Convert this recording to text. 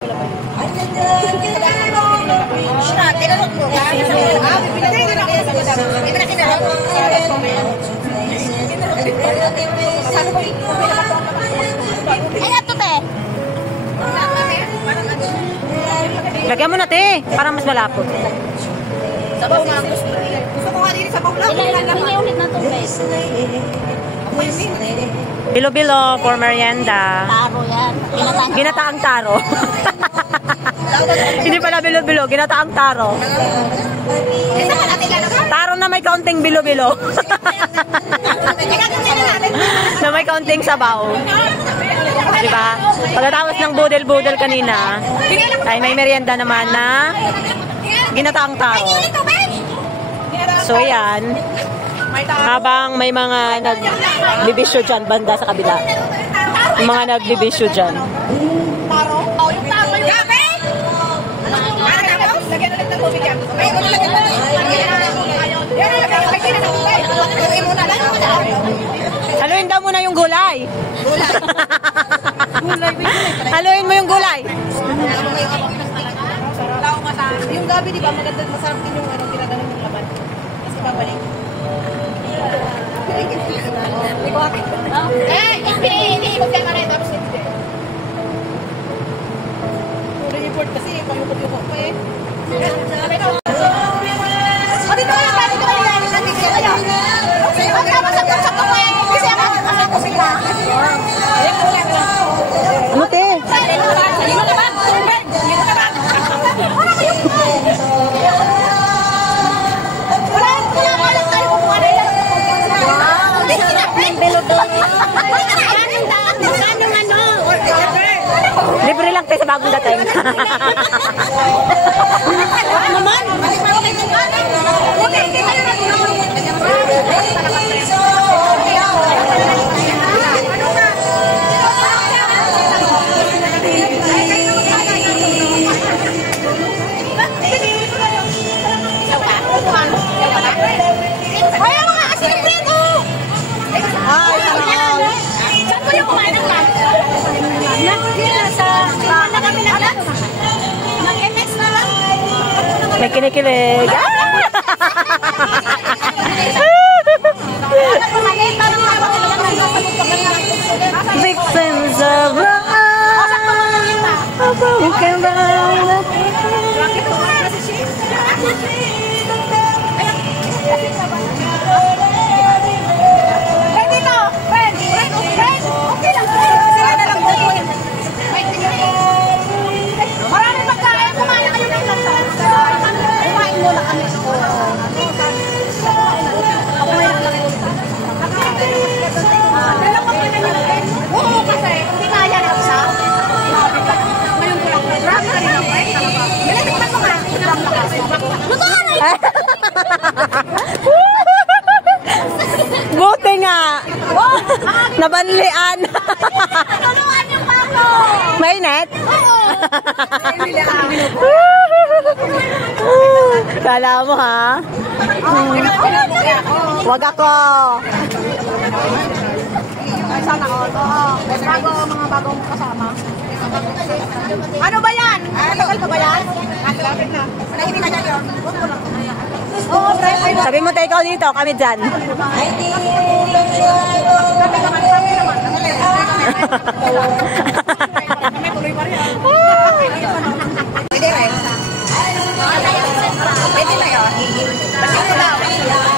Lagyan mo na, te. Para mas malapot. Sabaw na. Gusto ko nga din sabaw lang. Hindi ulit na ito, guys. Bilo-bilo for merienda. Taro yan. Ginataang taro. Hindi pala bilo-bilo. Ginataang taro. Taro na may kaunting bilo-bilo. Na may kaunting sabaw. Diba? Pagkatapos ng budel-budel kanina, ay may merienda naman na ginataang taro. So, yan. Habang may mga nagbibisyo dyan, banda sa kabila. Yung mga nagbibisyo dyan. Taro? Yung taro yung gabi? Lagyan ulit ng tubig yan. Haluin daw muna yung gulay. Haluin mo yung gulay. Yung gabi, di ba? Maganda, masarap din yung pinaganon yung laban. Kasi babalik. Hindi mo ka na rin. Tapos hindi. Puro report kasi, pangupot-upot ko eh. O, dito ka lang. Dito ka lang. Huwag ka masakot-sakot ko eh. Kasi ako sila. Ano, te? Lima ka ba? Lima ka ba? Wala kayo. Wala tayo kumuha na yan. Libre lang tayo sa bagong dating. Naman? Ayaw mga asin ko! Saan ko yung kumain ng lunch? Sa kami na lunch? Nag-MX na lang? May kinikilig. Victims of love. Broken by the Maraming pagkain, kumain na kayo ng lunch. Kumain muna kami. Oo, kasi hindi kaya na isa. Ngayon ko lang. Grabe ka rin ako eh. Nalatikman mo nga. Luto ka na eh. buti nga. Nabanlian. Tulungan niyo pa ako. Mainit? Oo. Kala mo ha? Wag ako. Sana all. Mga bagong kasama. Ano ba yan? Tagal pa ba yan? Lapit na. Hindi ka dyan yun. Oo, friend. Sabi mo tayo ikaw dito, kami dyan. Kami tuloy pa rin. Pwede rin. Pwede na yun. Basta ko lang.